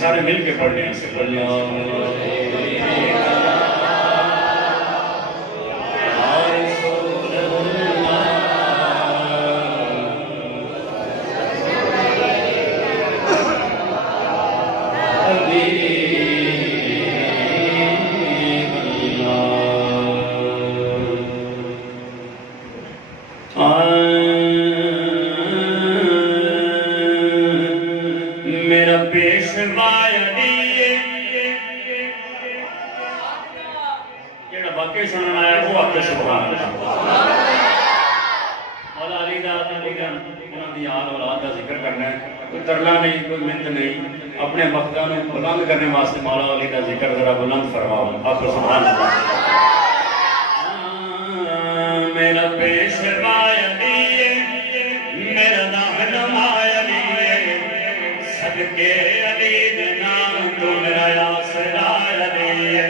سارے مل کے پڑھ لیں سے میرا پیشوا جڑا باقی سننا ہے وہ آپ سبحان اللہ مولا علی دا انہاں دی آل اولاد دا ذکر کرنا ہے، کوئی ترلا نہیں، کوئی منت نہیں، اپنے مقدار میں بلند کرنے واسطے مولا علی دا ذکر ذرا بلند فرماؤ آپ سبحان اللہ میرا پیشوا علی میرا رہنما علی صدقے علی دے نام تو میرا آسرا علی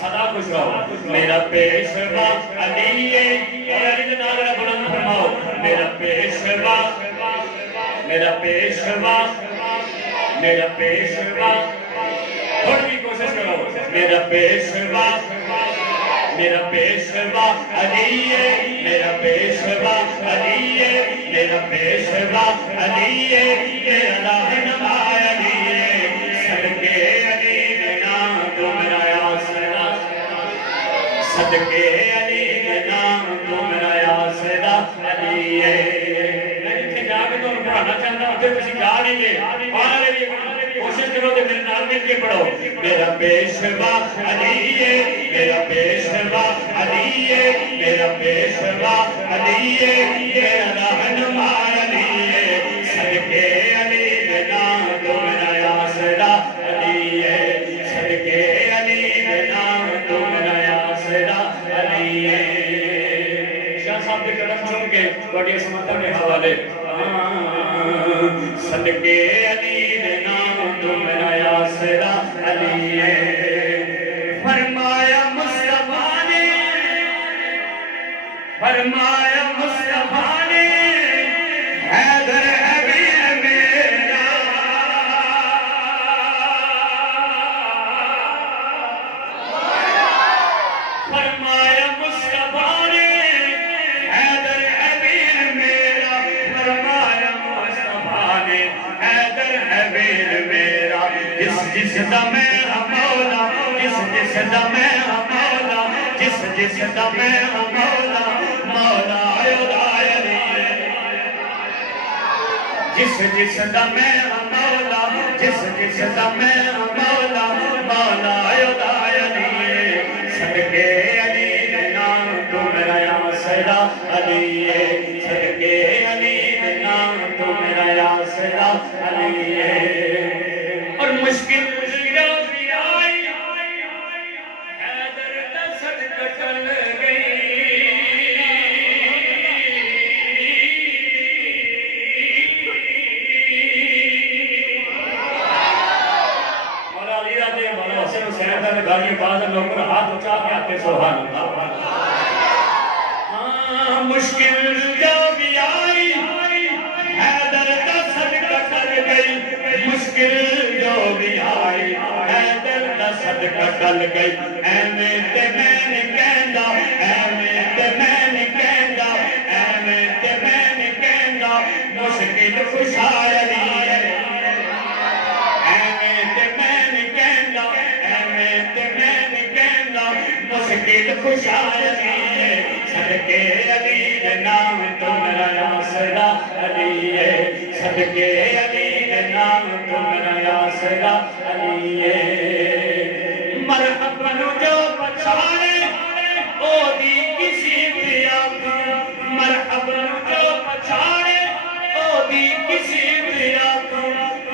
صدا خوش رہو میرا پیشوا علی اور علی دے نام میرا بلند فرماؤ میرا پیشوا میرا پیشوا تھوڑی بھی کوشش کرو میرا پیشوا علی میرا پیشوا علی میرا پیشوا علی میرا رہنما علی صدقے علی دے نام تو میرا آسرا صدقے علی دے نام تو میرا آسرا علی میں جتنے جا کے تو پڑھانا چاہتا ہوں پھر کسی جا نہیں لے کوشش کرو تو میرے نام مل کے پڑھو میرا پیشوا علی میرا پیشوا علی میرا پیشوا علی میرا رہنما علی صدقے علی دے نام تو میرا آسرا علی صدقے علی دے نام تو میرا آسرا علی شاہ صاحب کے قدم چوم کے بڑی سمتہ کے حوالے صدقے علی دے نام تو میرا آسرا علی فرمایا مصطفیٰ نے حیدر حبیب میرا فرمایا مصطفیٰ نے حیدر حبیب میرا فرمایا مصطفیٰ نے حیدر حبیب میرا جس دا میں مولا جس دا میں مولا جس دا میں مولا مولا علی جس دا میں مولا جس دا میں مولا مولا علی صدقے علی دے نام تو میرا آسرا علی صدقے علی دے نام تو میرا آسرا علی اور مشکل گاڑی بعض لوگوں نے ہاتھ اچھا کے آتے سبحان اللہ مشکل جو بھی آئی حیدر دا صدقہ ٹل گئی مشکل جو بھی آئی حیدر دا صدقہ ٹل گئی ایویں تے میں نہیں کہندا ایویں تے میں نہیں کہندا ایویں تے میں نہیں کہندا مشکل خوشا علی خوشا علی صدقے علی دے نام تو میرا آسرا علی صدقے علی دے نام تو میرا آسرا علی مرحبا جو پچھاڑے او دی کسی بھی آنکھ مرحبا جو پچھاڑے او دی کسی بھی آنکھ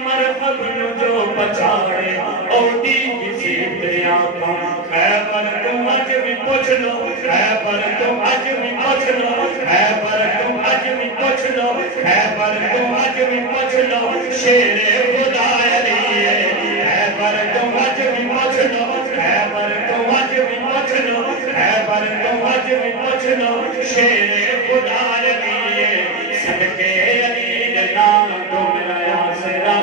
مرحبا جو پچھاڑے او دی کسی بھی آنکھ خیبر تم اج بھی پوچھ لو خیبر تم اج بھی پوچھ لو خیبر تم اج بھی پوچھ لو خیبر تم اج بھی پوچھ لو شیر خدا علی خیبر تم اج بھی پوچھ لو خیبر تم اج بھی پوچھ لو خیبر تم اج بھی پوچھ لو شیر خدا علی صدقے علی دے نام تو میرا آسرا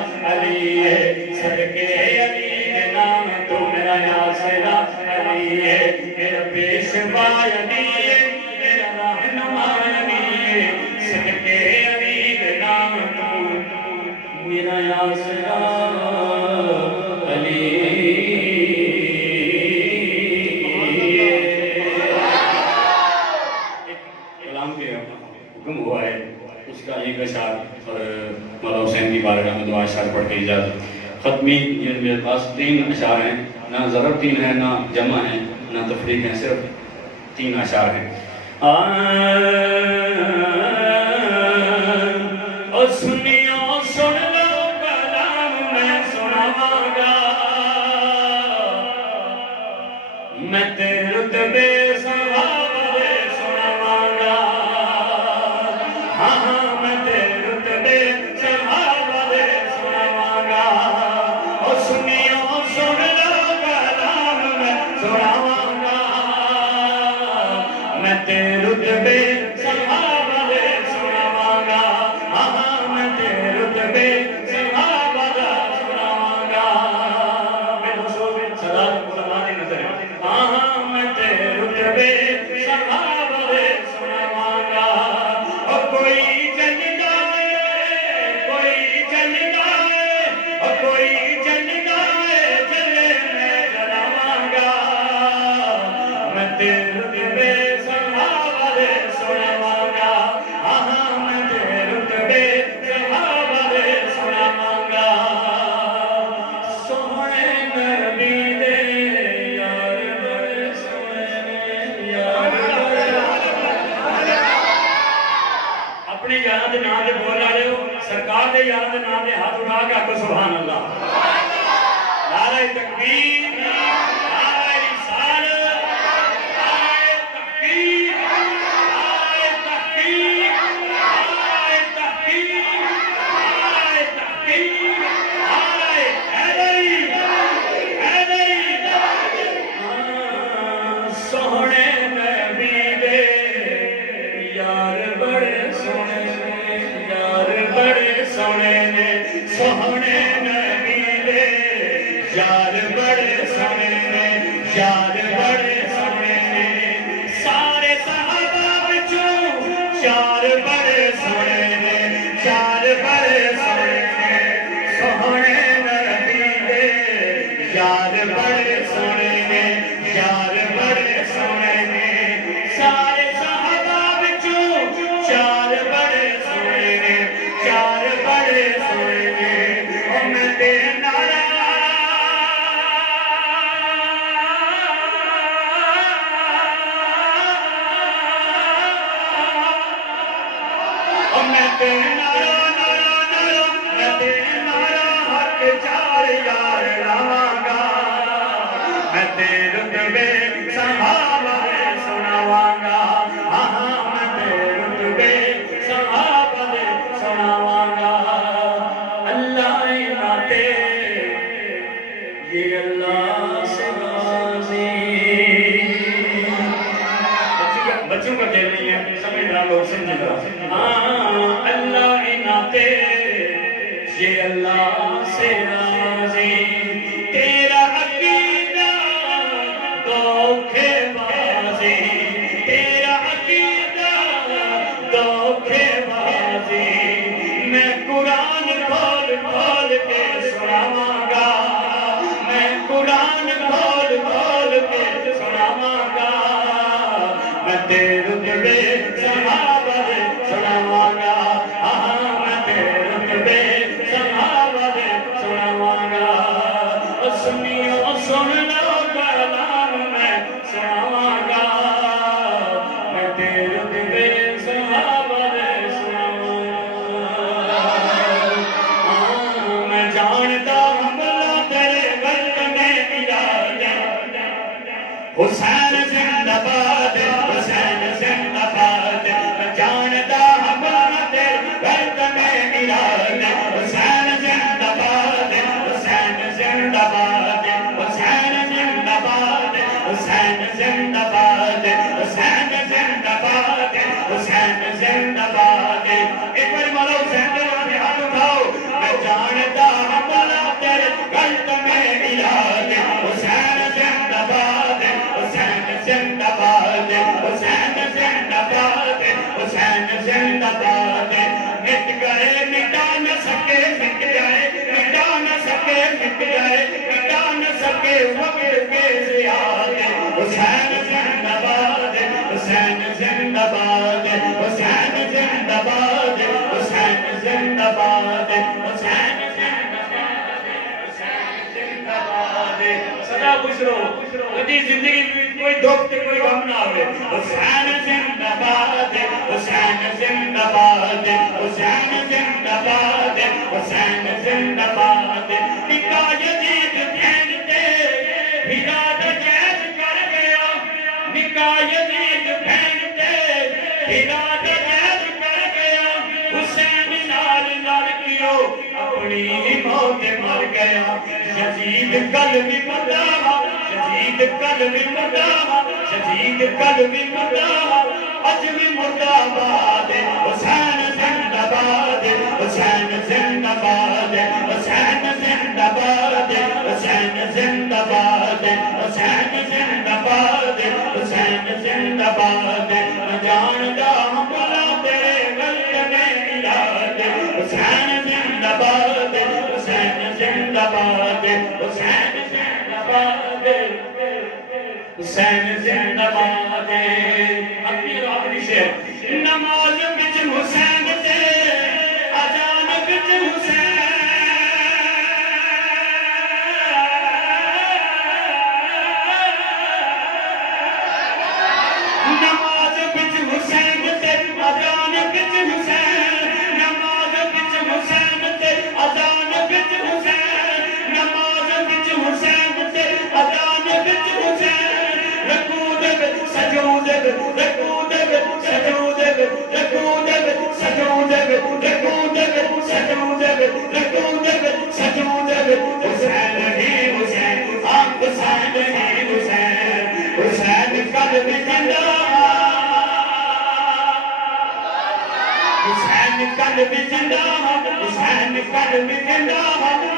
حکم ہوا ہے اس کا ایک اشعار اور مولا حسین کی بارگاہ میں دعا اشعار پڑھ کے اجازت ختمی. یہ میرے پاس 3 اشعار ہیں، نہ ضرب 3 ہے، نہ جمع ہے، نہ تفریق ہے، صرف 3 اشعار ہیں. اور سنیو سن لو کلام میں سناواں گا، میں تیرے رتبے ثواب دے سناواں گا. ہاں ہاں میں تیرے رتبے ثواب دے سناواں گا. اور سنیو سن لو کلام میں سناواں گا، میں تیرے رتبے ثواب دے سناواں گا. ہاں ہاں میں تیرے رتبے ثواب دے سناواں گا. میں دوستو صدا قرآن کی نظر ہے. ہاں ہاں میں تیرے رتبے ثواب دے سناواں گا. اور کوئی جن جائے، کوئی جن جائے، اور کوئی جن جائے جلے میں جلاواں گا. میں تیرے رتبے ثواب دے سناواں گا. ہاں ہاں میں تیرے رتبے ثواب دے سناواں گا. سونے نبی دے یار بڑے سونے یار بڑے. اپنے یاراں دے نام دے بول والے ہو، سرکار دے یاراں دے نام دے ہاتھ اٹھا کے آکھو سبحان اللہ. نعرہ تکبیر، نعرہ رسالت، نعرہ تحقیق، نعرہ تحقیق، نعرہ تحقیق، نعرہ تحقیق، نعرہ حیدری، حیدری. سونے نبی دے یار بڑے سونے نے، یار بڑے سونے نے. سونے نبی دے یار بڑے سونے نے، یار بڑے سونے نے. سارے صحابہ وچوں یار بڑے سونے نے، یار بڑے سونے نے. سونے نبی دے یار بڑے سونے نے، یار بڑے سونے نے. سارے صحابہ وچوں یار بڑے سونے نے، یار بڑے سونے نے. او میں تیرے نعرہ میں تیرے نعرہ نعرہ نعرہ، میں تیرے نعرہ حق چار یار لاواں گا. میں تیرے رتبے ثواب دے سناواں گا. ہاں ہاں میں تیرے رتبے ثواب دے سناواں گا. اللہ ناتے یہ اللہ سے راضی. بچوں کا کہہ نہیں ہے، سمجھ رہا لوگ سمجھ رہا. ہاں اللہ ناتے یہ اللہ سے راضی. تیرا عقیدہ دھوکے بازی، تیرا عقیدہ دھوکے بازی. میں قرآن کھول کھول کے سناواں گا، میں قرآن کھول کھول کے سناواں گا. میں تیرے رتبے ثواب دے سناواں گا. ہاں میں تیرے رتبے ثواب دے سناواں گا. اور سنیو سن لو کلام میں سناواں گا. میں تیرے رتبے ثواب دے سناواں گا. ہاں میں جانتا ہوں مولا تیرے غلط میں ارادہ. حسین زندہ باد، حسین زندہ باد. میں جانتا ہوں مولا تیرے غلط میں ارادہ. حسین زندہ باد، حسین زندہ باد، حسین زندہ باد، حسین زندہ باد، حسین زندہ باد، حسین زندہ باد. ایک بار مولا حسین کے نام ہاتھ اٹھاؤ. میں جانتا ہوں مولا تیرے غلط میں ارادہ. حسین زندہ باد، حسین زندہ باد. مٹ گئے مٹا نہ سکے وقت کے زیاد حسین زندہ باد حسین زندہ باد حسین زندہ باد حسین زندہ باد حسین زندہ باد سدا خوش رہو کدی زندگی میں کوئی دکھ تے کوئی غم نہ آوے حسین زندہ باد حسین زندہ باد حسین زندہ باد حسین زندہ باد نکاح یزید پھینکتے ہیرا دا جیز کر گیا نکاح یزید پھینکتے ہیرا دا جیز کر گیا حسین نال لڑکیوں اپنی موت مر گیا یزید کل بھی مردہ شہید کل بھی مردہ شہید کل بھی مردہ اج بھی مردہ باد حسین زندہ باد حسین زندہ باد حسین زندہ باد حسین زندہ باد حسین زندہ باد حسین زندہ باد جاندا ہم بلا تیرے غلط میں علاج حسین زندہ باد حسین زندہ باد حسین زندہ باد حسین زندہ باد اپنی آخری شعر نماز وچ حسین تے اذان وچ حسین نماز وچ حسین تے اذان وچ حسین نماز وچ حسین تے اذان وچ حسین نماز وچ حسین تے اذان وچ حسین سجود رکوع سجود رکوع سجود رکوع سجود رکوع سجود حسین ہی حسین آپ حسین ہی حسین حسین قلب زندہ حسین قلب زندہ حسین قلب زندہ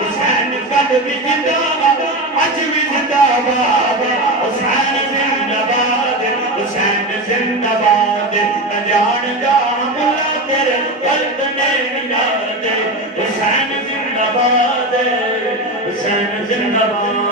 حسین قلب زندہ اج بھی زندہ باد حسین زندہ باد حسین زندہ باد نہ جان دا مولا تیرے قلب نے یاد حسین زندہ باد حسین زندہ باد